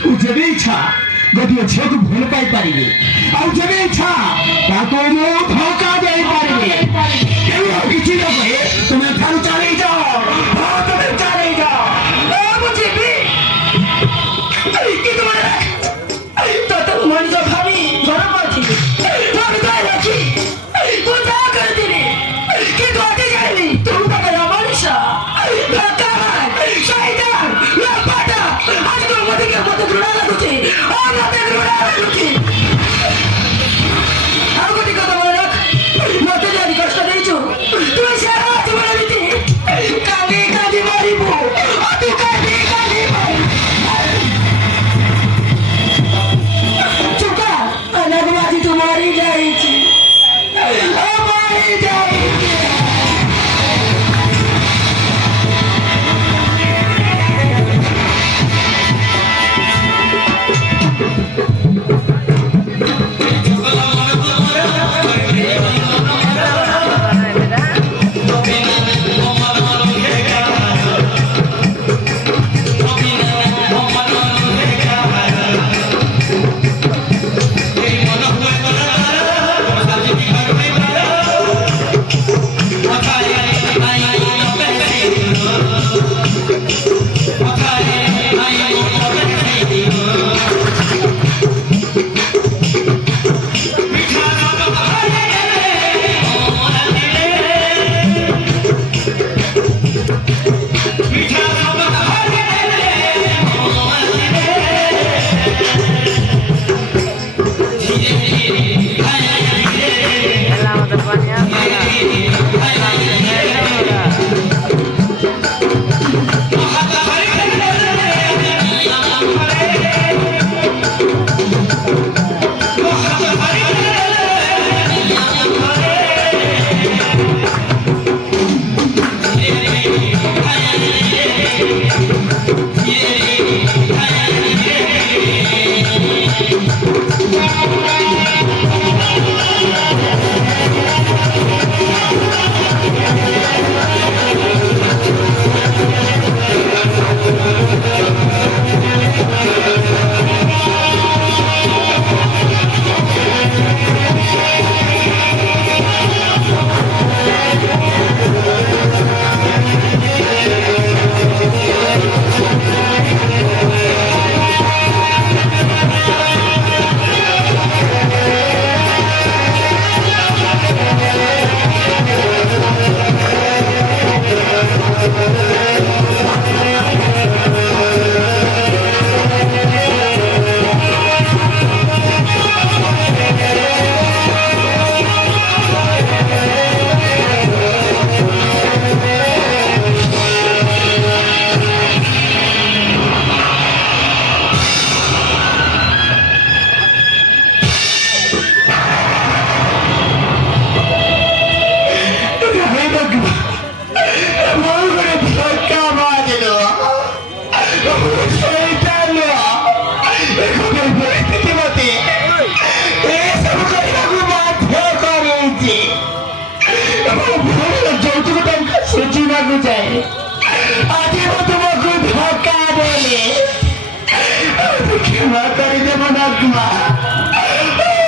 ଯେବେ ଇଚ୍ଛା ଗୋଟିଏ ଝିଅକୁ ଭଲ ପାଇପାରିବେ ଆଉ ଯେବେ ଇଚ୍ଛା ତାକୁ ମୁଁ ଧୋକା ଦେଇପାରିବି। କେହି ଆଉ କିଛି ନ କହେ ତୁମେ ଠାରୁ ଚାଲେଇ ଯାଅ। ହଁ ତୁମେ ଚାଲେଇ ଯାଅ। ମୁଁ ଯିବି କିନ୍ତୁ ତତେ ମଣିଷ ଭାବି ଘର କରିଥିଲି ରଖି ମୁଁ ଯାହା କରିଥିଲି କିନ୍ତୁ ଆଜି ଜାଣିଲି ତୁ ତାଙ୍କର ମଣିଷ ମତେ ଘୃଣା ଲାଗୁଛି। ମତେ ଘୃଣା ଲାଗୁଛି। ଆଉ ଗୋଟେ କଥା ମନେ ରଖ, ମତେ ଯଦି କଷ୍ଟ ଦେଇଛୁ ତୁ ସାରା ଜୀବନ ଏମିତି କାନ୍ଦି କାନ୍ଦି ମରିବୁ। ତୁ କାନ୍ଦି କାନ୍ଦି ଚୁକା ଅନାଗ ଆଜି ତୁ ମରି ଯାଇଛି। ମରି ଯାଇଛି। आधी वो तुमको धोखा देले क्षमा कर दे मनात्मा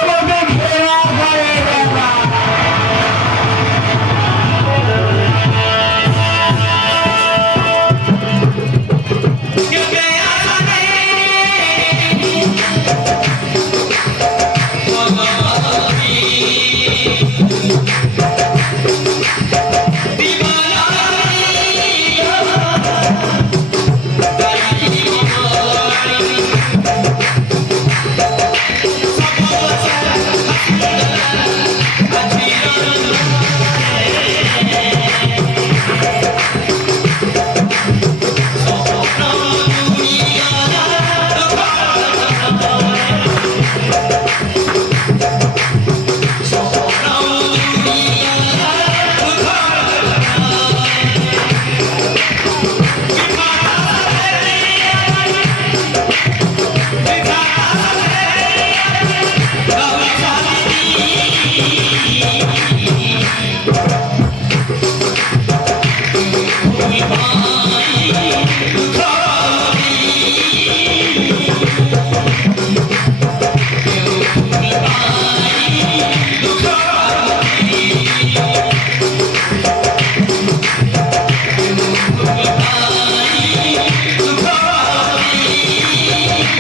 मुझे क्षमा करेगा।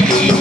रे